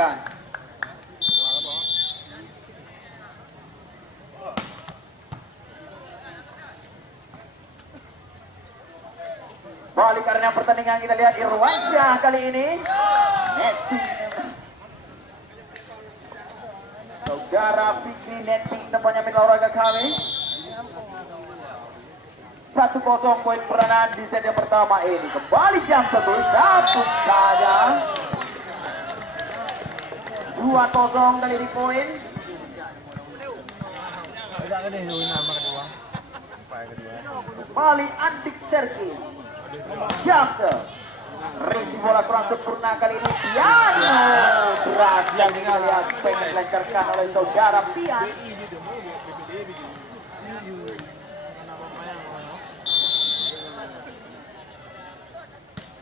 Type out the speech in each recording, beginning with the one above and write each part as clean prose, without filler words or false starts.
lakukan. Balik karena pertandingan kita lihat Irwansyah kali ini. Netting. Saudara Fikri netting tempatnya mitra olahraga kami. 1-0 poin peranan di set yang pertama ini. Kembali jam 1 saja. 2-0 kali ini poin. Kembali Andik Sergi. Jamse. Risi bola kurang sempurna kali ini. Piano berhasil melihat pengen dilancarkan oleh saudara Pian.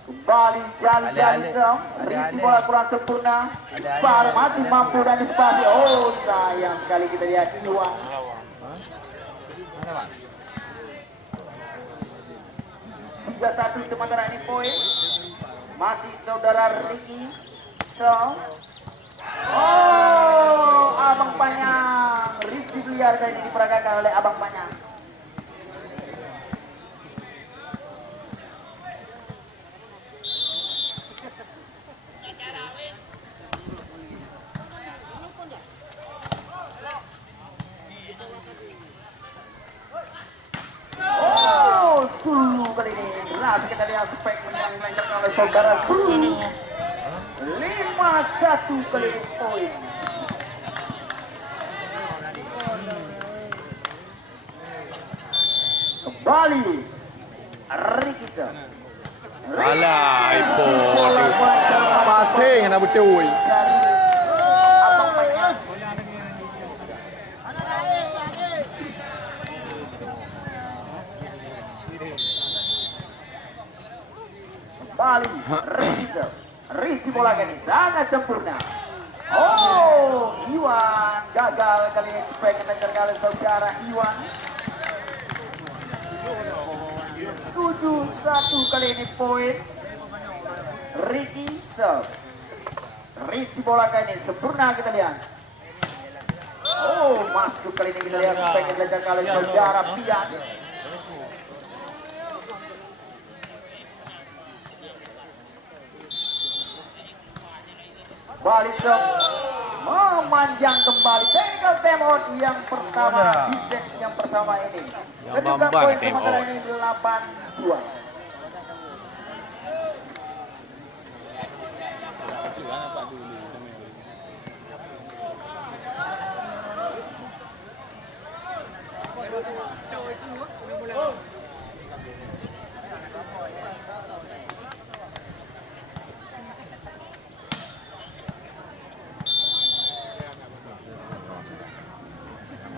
Kembali Jamse. Risi bola kurang sempurna. Baru masih mampu dan dispasi. Oh sayang sekali kita lihat Iwan. 3-1 sementara ini poin. Masih saudara Ricky. Abang Panyang. Rizky Bliar kali ini diperagakan oleh Abang Panyang. Sulu kali ini. Kita lihat spek yang dilancarkan oleh saudara Sulu. 5-1 kali ini poin. Kembali Rikisa. Alah, ipo. Pasing nak betul. Abang Panyang. Kembali Rikisa. Risi bola kali sangat sempurna. Oh, Iwan gagal kali ini spek yang dilancarkan oleh saudara Iwan. 7-1 kali ini poin. Ricky serve. Risi bola kali ini sempurna kita lihat. Oh, masuk kali ini kita lihat spek yang dilancarkan oleh saudara Pian. Balik memanjang kembali tackle temot yang pertama di set yang pertama ini. Kedudukan poin sementara ini 8-2.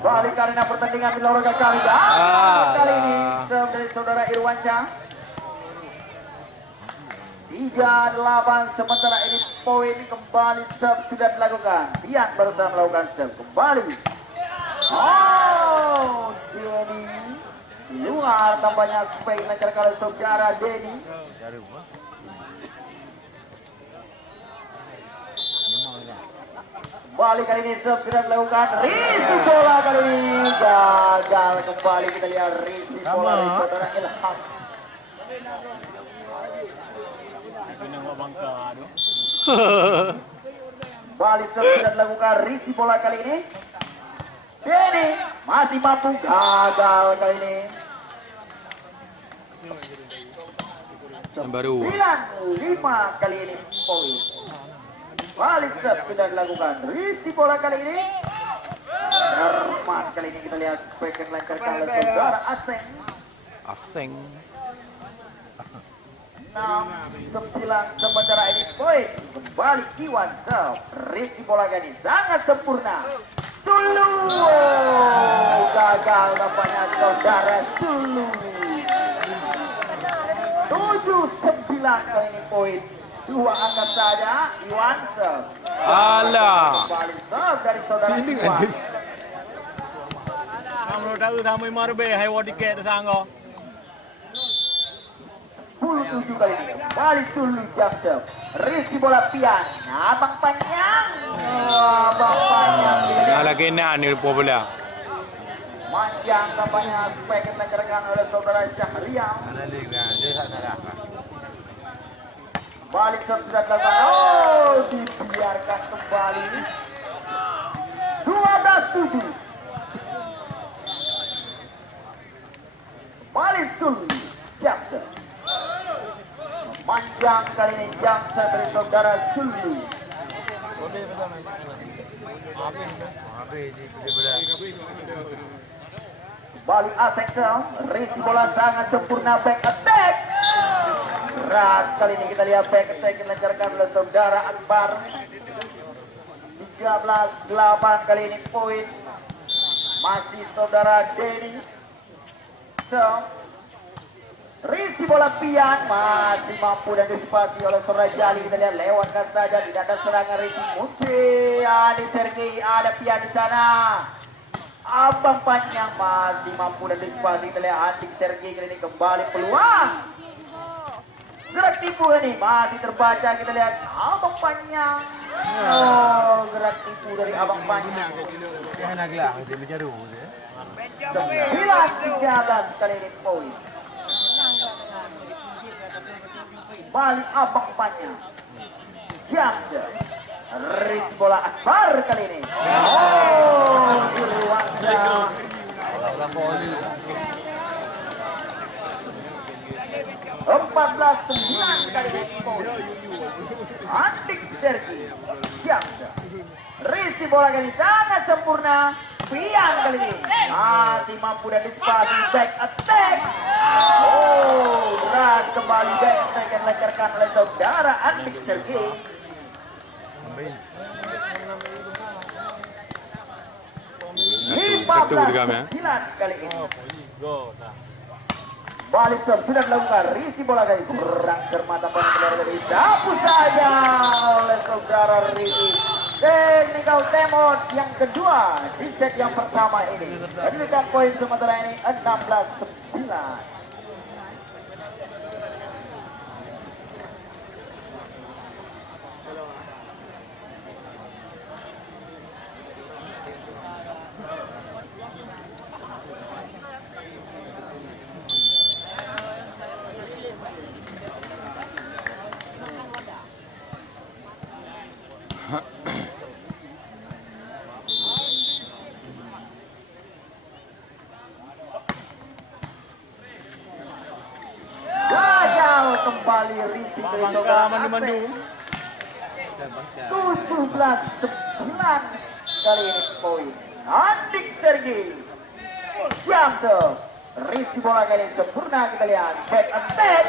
Balik karena pertandingan di olahraga kali kali ini serve dari saudara Irwansyah. 3-8 sementara ini poin kembali serve sudah dilakukan. Pian barusan melakukan serve kembali. Oh, Denny luar tampaknya spek dilancarkan oleh saudara Denny. Kembali kali ini serve sudah dilakukan. Risi bola kali ini gagal kembali. Kita lihat risi bola dari saudara Ilham. Kembali serve sudah dilakukan. Risi bola kali ini. Denny masih mampu, gagal kali ini. Baru 9-5 kali ini poin. Balik serve sudah dilakukan. Risi bola kali ini. Herman kali ini kita lihat spek yang dilancarkan oleh saudara Aseng. Aseng. 6-9 sementara ini poin. Kembali Iwan serve. Risi bola kali ini sangat sempurna. Tulu gagal nampaknya saudara Tulu. 7-9 kali ini poin. 2 angka saja. Iwan serve. Alah. Kembali serve dari saudara Iwan. Kamu tahu sama Marbe hai wadiket sanggo. 10-7 kali ini. Kembali Tulu jam serve. Risi bola Pian. Abang Panyang kena ni popular. Manjang tampaknya supaya dilancarkan oleh saudara Syahrial. Balik shot sudah dilakukan. Oh, dibiarkan kembali. 12-7. Balik Suli Jackson. Manjang kali ini Jackson dari saudara Suli. Balik Asexel, risi bola sangat sempurna, back attack. Keras kali ini kita lihat back attack dilancarkan oleh saudara Akbar. 13-8 kali ini poin. Masih saudara Denny. Risi bola pian masih mampu dan disipasi oleh saudara Jali. Kita lihat lewatkan saja, tidak ada serangan Risi. Mungkin ada Sergei, ada pian di sana. Abang panjang masih mampu dan disipasi. Kita lihat Andik Sergei kali ini kembali peluang. Gerak tipu ini masih terbaca. Kita lihat abang panjang. Oh, gerak tipu dari abang panjang. 9-13 kali ini poin. Balik abang panjang. Jamser. Risi bola Akbar kali ini. Oh, Irwansyah. 14-9 kali ini poin. Andik Sergi. Jamser. Risi bola kali ini sangat sempurna. Pian kali ini masih mampu dan disipasi, back attack. Oh, berat kembali back attack yang dilancarkan oleh saudara Andik Sergi. Betul juga ya. 15-9 kali ini. Balik serve sudah dilakukan. Risi bola kali kurang cermata pada dari sapu saja oleh saudara Risi. Technical timeout yang kedua di set yang pertama ini. Dan poin sementara ini 16-9. Kembali Risi dari saudara Aseng. 17-9 kali ini poin. Andik Sergi. Jamser. Risi bola kali ini sempurna, kita lihat. Back attack.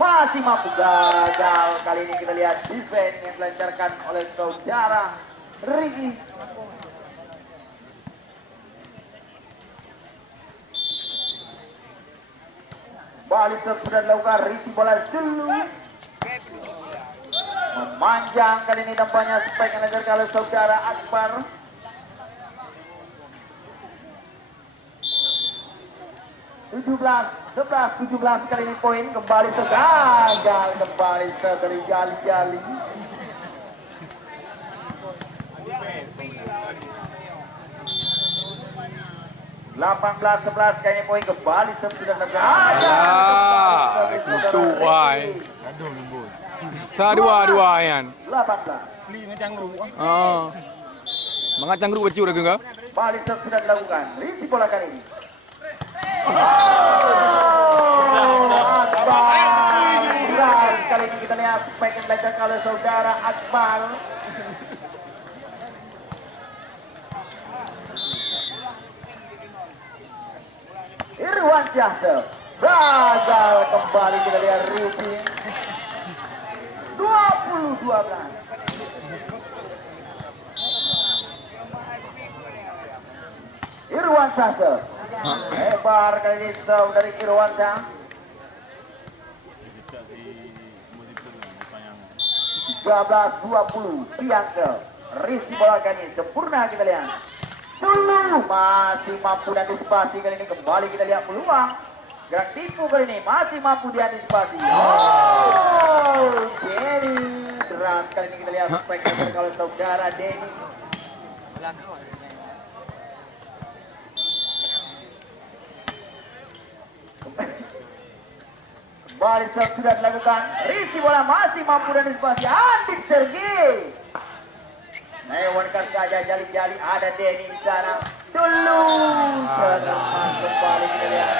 Masih mampu, gagal. Kali ini kita lihat defense yang dilancarkan oleh saudara Riki. Balik sudah dilakukan. Risi bola dulu. Memanjang kali ini tampaknya spike yang dilancarkan oleh saudara Akbar. Sebelas 17 kali ini poin. Kembali gagal. Kembali dari Jali-Jali. Delapan 11 kali ini poin. Kembali sudah gagal. Itu why. Dua yan. 18. Li ngacang lu. Mengacang grup kecil ke? Balik sudah dilakukan. Risi bola kali ini. Akbar. Kali ini kita lihat spike yang dilancarkan oleh saudara Akbar. Irwansyah gagal. Kembali kita lihat Risi. 20-12. Irwansyah hebar kali ini dari Irwansyah. 13-20 Pianke. Risi bola kali ini sempurna, kita lihat. Sulu masih mampu diantisipasi kali ini. Kembali kita lihat peluang. Gerak tipu kali ini masih mampu diantisipasi. Oh, Denny. Deras kali ini kita lihat spek kalau saudara Denny. Kembali sudah dilakukan. Risi bola masih mampu dan dispasi. Andik Sergei. Lewatkan saja jali-jali. Ada Denny di sana. Dulu. Kembali kita lihat.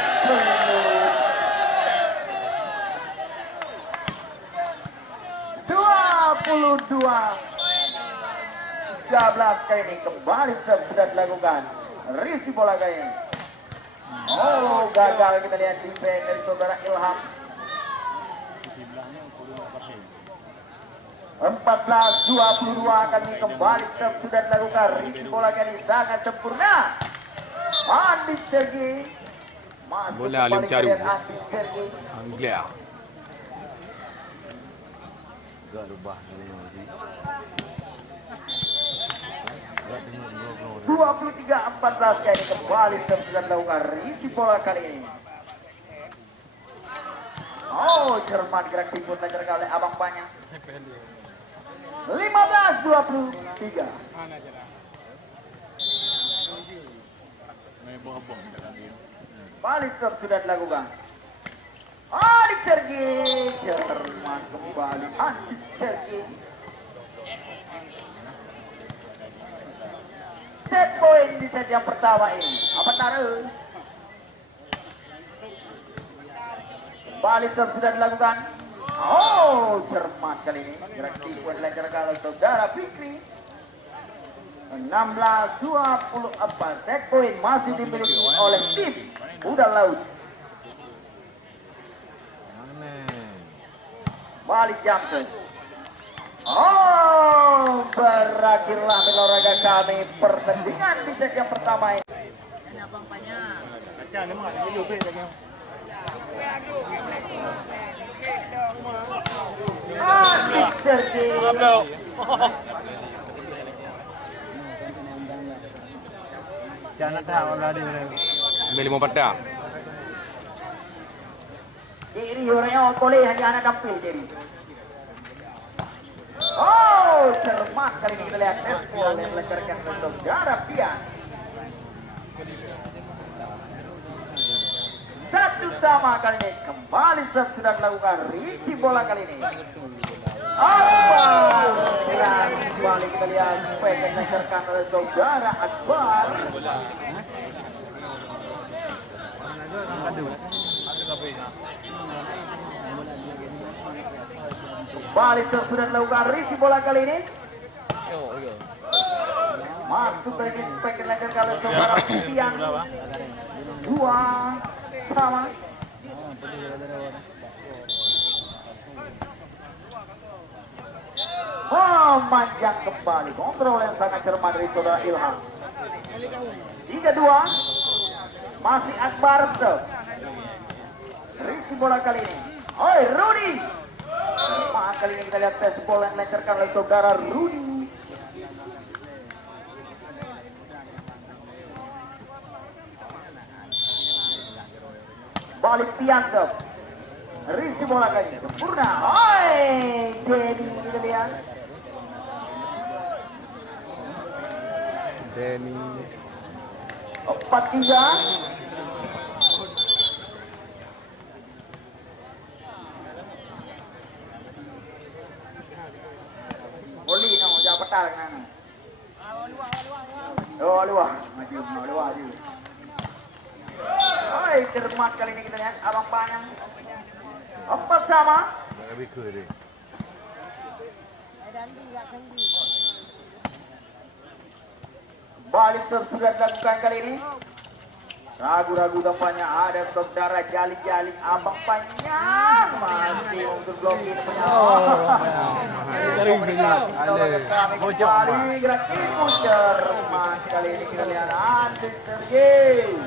Dulu. 22. 13 kali ini kembali sudah dilakukan. Risi bola kali ini. Oh, gagal kita lihat di dari saudara Ilham. 14-22 kami kembali sudah dilakukan. Risi bola kali ini sangat sempurna. Andi Sergei masuk Bola kembali Alim Caru. ke Andi Sergei. Anglia. 23-14 kali ini kembali sudah dilakukan. Risi bola kali ini. Oh, Jerman gerak timur dilancarkan oleh Abang Panya. 15-23. Balik sudah dilakukan. Andi Sergei. Jerman kembali. Andi Sergei. Set point di set yang pertama ini. Apa taruh? Balik sudah dilakukan. Oh, Jerman kali ini gerak timur dilancarkan oleh saudara Fikri. 16-24. Set point masih dimiliki oleh tim Kuda Laut. Balik Johnson. Oh, berakhirlah olahraga kami pertandingan di set yang pertama ini. Andi Sergei. Jangan tahu lah dia. Ambil 5 petak. Ini orangnya boleh hanya anak tampil jadi. Oh, cermat kali ini kita lihat Espol yang melancarkan ke saudara Pian. 1-1 kali ini kembali sudah dilakukan. Risi bola kali ini. Akbar kembali kita lihat supaya dilancarkan oleh saudara Akbar. Balik sudah dilakukan. Risi bola kali ini masuk ke ini supaya dilancarkan oleh saudara Pian. 2-2. Oh, manjang kembali. Kontrol yang sangat cermat dari saudara Ilham. 3-2. Masih Akbar serve. Risi bola kali ini. Oi, Rudy. Kali ini kita lihat tes bola yang dilancarkan oleh saudara Rudy. Balik Piansep. Risi bola kali ini sempurna. Oi, Denny kita lihat. Denny. 4-3. Boleh no, jangan petal kan. Oh, luar. Maju, luar aja. Oi, cermat kali ini kita lihat Abang Panjang. 4-4. Balik sudah dilakukan kali ini. Ragu-ragu tampaknya ada saudara jali-jali Abang Panjang masih untuk blocking kembali gerak ibu Jerman kali ini kita lihat Andi Sergei.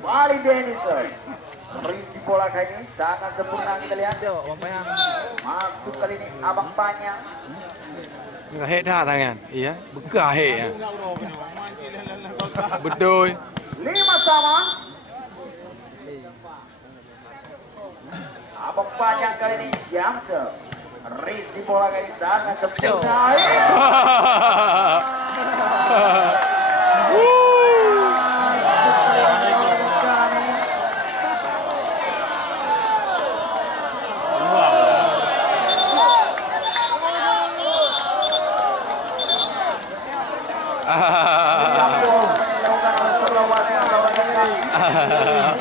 Bali Denison. Risi bola kali ini sangat sempurna kita lihat. Masuk kali ini Abang Panjang. Ngahek dah tangan. Iya, begah hek. Betul. 5-5. Abang panjang kali ini Jamser. Risi bola kali sangat sempurna.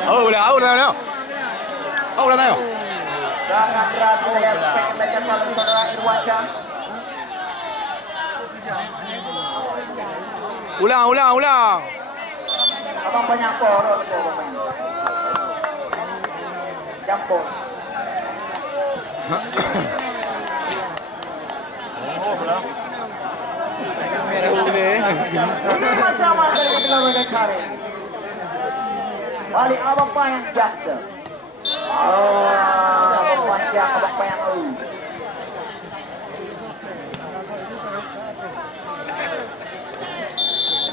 Oh, udah out dah now. Oh, udah now. Sangat keras saya pengen belajar kalau saudara Irwansyah. Ulang. Abang banyak porot tu abang main. Campur. Ini sama dengan dengan kami. Balik abang payang jasa. Abang panjang abang payang tu.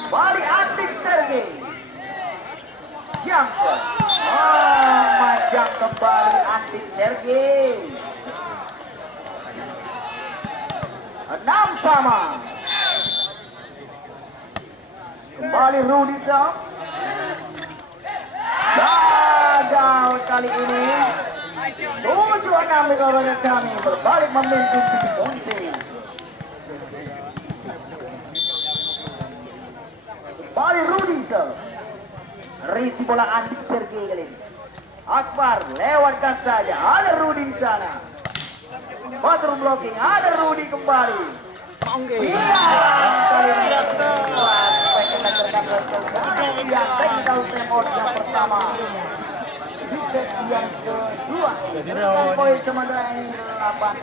Balik Atik Sergei. Jasa. Majang kembali Atik Sergei. 6-6. Kembali Rudisa. Gagal kali ini. 7-6 rekan kami berbalik memimpin di Ponti. Kembali Rudisa. Risi bola Andik Sergei kali ini. Akbar lewatkan saja. Ada Rudi di sana. Batur blocking. Ada Rudi kembali. Iya. Kali ini. Yang technical timeout yang pertama. Di set yang kedua. Dengan poin sementara ini 8.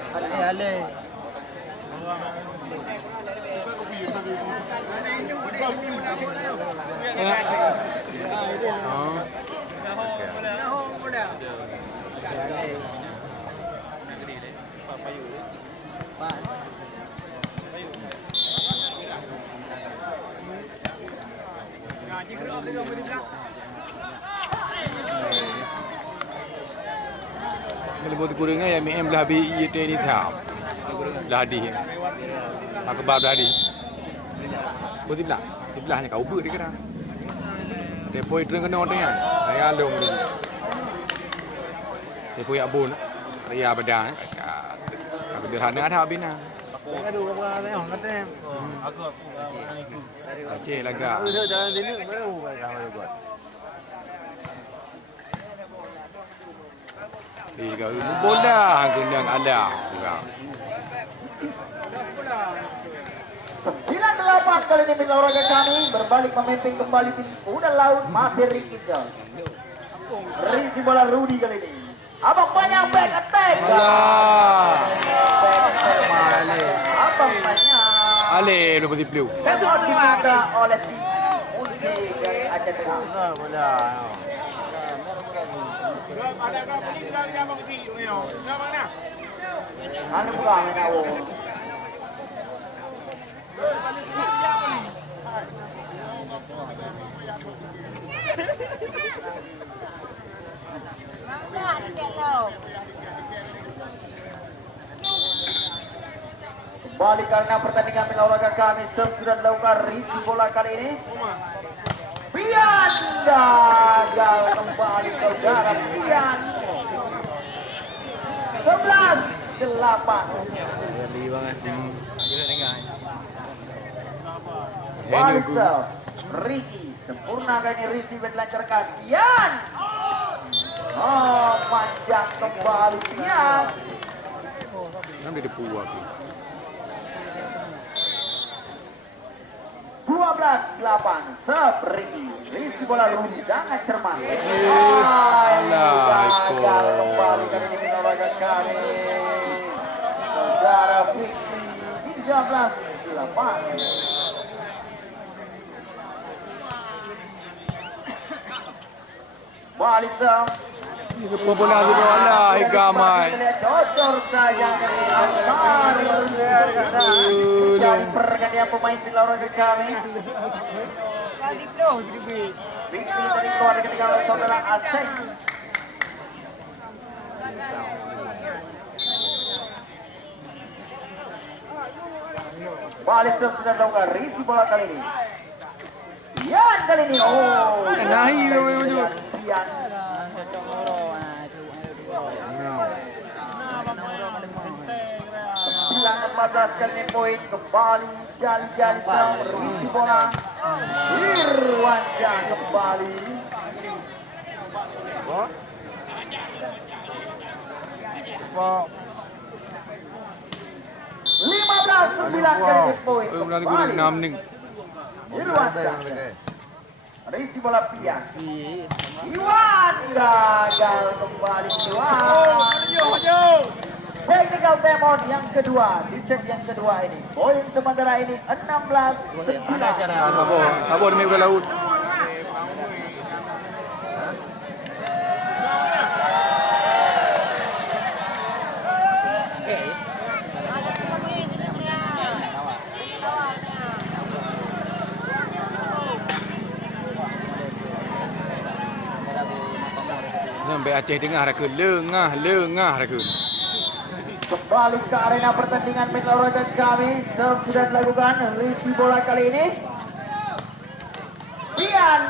Lebih kurang ya MM belah bi itu ni tham. Belah di. Akbar belah di. Boleh sebelahnya kau ber dia kan. Dia poi dreng kena orang kan. Saya alung dia. Dia poi abun. Ria badan. Aku derhana ada habina. Aduh, apa tengok kata. Aceh laga. Jalan sini baru ramai buat. Tiga bola gendang ada. 9-8 kali ini bila olahraga kami berbalik memimpin kembali tim Kuda Laut masih Ricky John. Risi bola Rudi kali ini. Abang banyak back attack. Abang banyak. Ale lupa di blue. Tembak diminta oleh tim Undi dari Aceh Tengah. Bola. Anu bukan nak. Kembali karena pertandingan olahraga kami sudah dilakukan Risi bola kali ini. Pian gagal kembali saudara Pian. 11-8. Beli banget. Balik serve. Ricky sempurna kali Risi berlancarkan. Pian. Oh, panjang kembali Pian. Nam dia puak. 12-8. Serve Ricky. Risi bola Rudi sangat cermat. Gagal kembali kali ini olahraga kami. Saudara Fikri 13-8. Balik serve. Bola tu bola ikamai. Cocor saja dari Akbar. Dari pergantian pemain di olahraga kami. Fikri dari keluar ketika saudara Aceh. Balik terus sudah dilakukan. Risi bola kali ini. Yan kali ini. Oh. Nahi Yan. Bilang 14 kali ini poin kembali jali-jali serang Risi bola. Irwansyah kembali. Wow. 15-9 kali ini poin nanti kurang kembali. 6-1. Irwansyah. Risi bola Pian. Iwan gagal kembali Iwan. Technical timeout yang kedua di set yang kedua ini. Poin sementara ini 16-9. Tabor demi ke laut. Sampai Aceh dengar ke lengah ke. Kembali ke arena pertandingan main olahraga kami. Serve sudah dilakukan. Risi bola kali ini. Pian.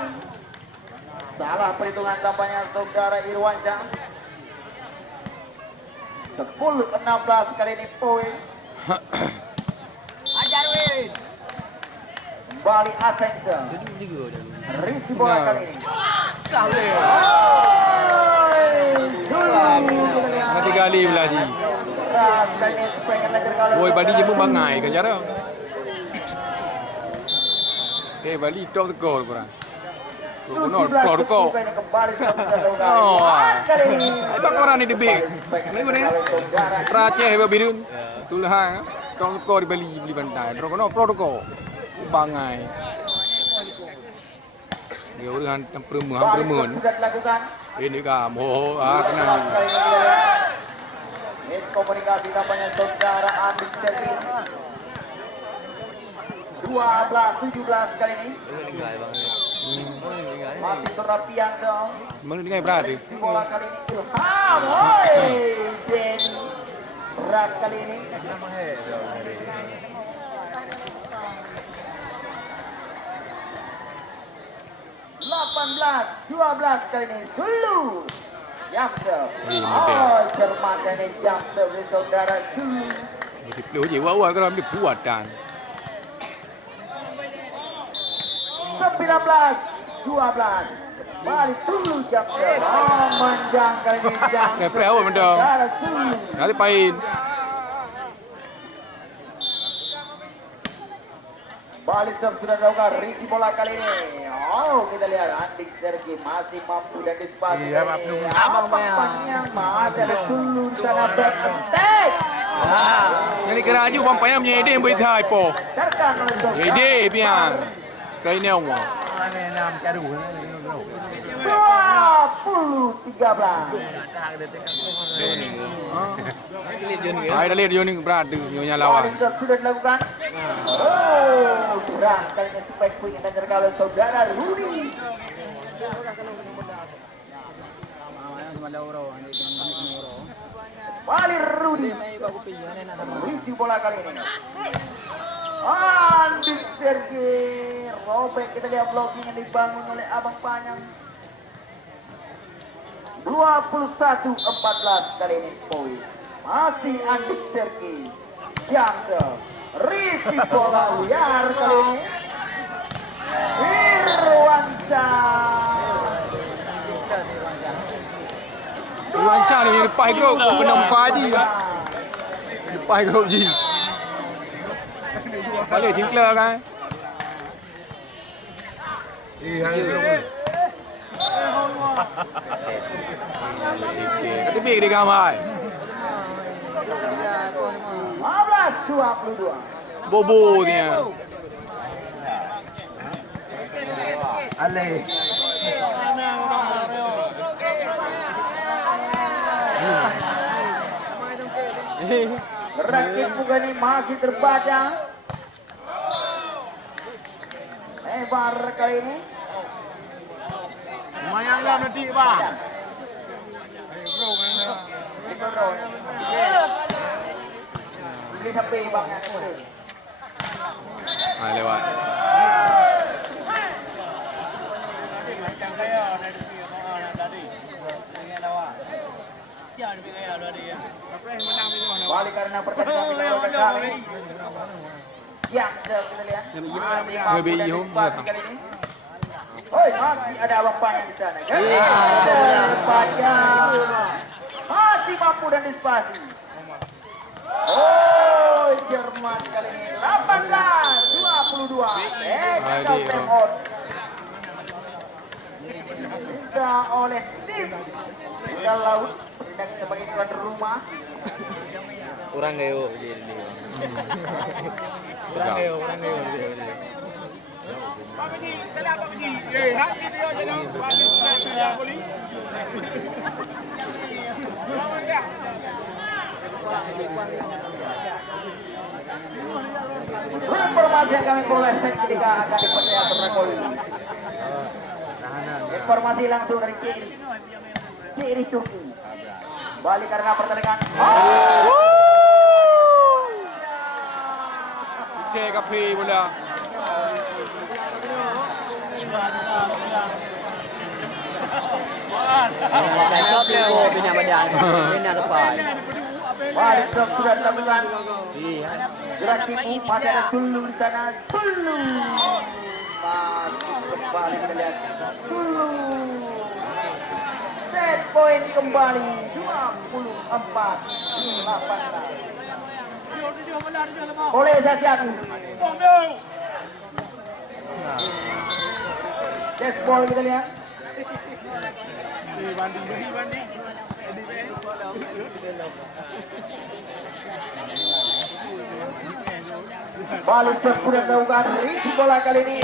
Salah perhitungan tampaknya saudara Irwansyah. 10-16 kali ini poin. Ajar win. Kembali Asengsa. Risi bola kali ini. Nanti kali beladi. Boy Bali je pun bangai kan cara. Bali tok skor kurang. Kono pro. Oh. Ai bak orang ni debik. Ni gune. Traceh ba birun. Tulha tok skor di Bali beli bantai. Kono pro. Bangai. Dia orang permun. Sudah dilakukan. Ini kamu kena ni. Komunikasi tampaknya saudara Andi Sergin. 12-17 kali ini. Masih terapian dong. Mengenai berarti. Bola kali ini Ilham. Oi, Denny. Berat kali ini. (18-12) kali ini Zulu. Jamser. Oh, cermat ini Jamser dari saudara Zulu. Lu je awal kalau dia buat dan. 19-12. Balik Zulu Jamser. Oh, menjang kali ini Jamser. Kepre awal mendang. Saudara Zulu. Nanti pain. Balik serve sudah dilakukan. Risi bola kali ini. Oh, kita lihat Andik Sergi masih mampu dan dispasi. Iya, mampu. Panjang masih ada Zulu di sana back attack. Jadi keraju pampaya punya ide boleh thai po. Terkan oleh saudara. Ide pian. Kai ni awak. Ini 6 kadu. 20-13. Ai dah lihat dia ni berat tu nyonya lawan. Balik serve sudah dilakukan. Oh, berat kali ini spike point yang terkala oleh saudara Rudi. Balik Rudi. Risi bola kali ini. Andi Sergi robek, kita lihat blocking yang dibangun oleh Abang Panjang. 21-14 kali ini poin. Masih Andi Sergi. Jamser. Risi bola liar kali ini. Irwansyah. Irwansyah ni depan grup kena muka haji. Depan grup ji. Balik tingkler kan. Kata big dia gamai. 15-22. Bobo dia. Ale. Rakit bukan ini masih terbaca. Lebar kali ini. Lumayan lah nanti, Bang. Beli HP bang. Balik karena pertandingan kita ulang kali. Yang kita lihat. Masih mampu dan dispasi kali ini. Oi, masih ada Abang Panjang di sana. Panjang. Masih mampu dan dispasi. Oh, Jerman kali ini 18-22. Time out. Kita oleh tim Udal Laut tidak sebagai tuan rumah. Orang gayo dia. Orang gayo. Informasi yang kami peroleh ketika akan dipercaya berrekol. Informasi langsung dari Kiri Turki. Balik karena pertandingan. Ite kafe bola. Balik sudah dilakukan. Gerak tipu masih ada Sulu di sana. Sulu. Masuk kembali kita lihat. Sulu. Set point kembali 24-18. Oleh Zasiaku. Set ball kita lihat. Balik sudah dilakukan. Isi bola kali ini.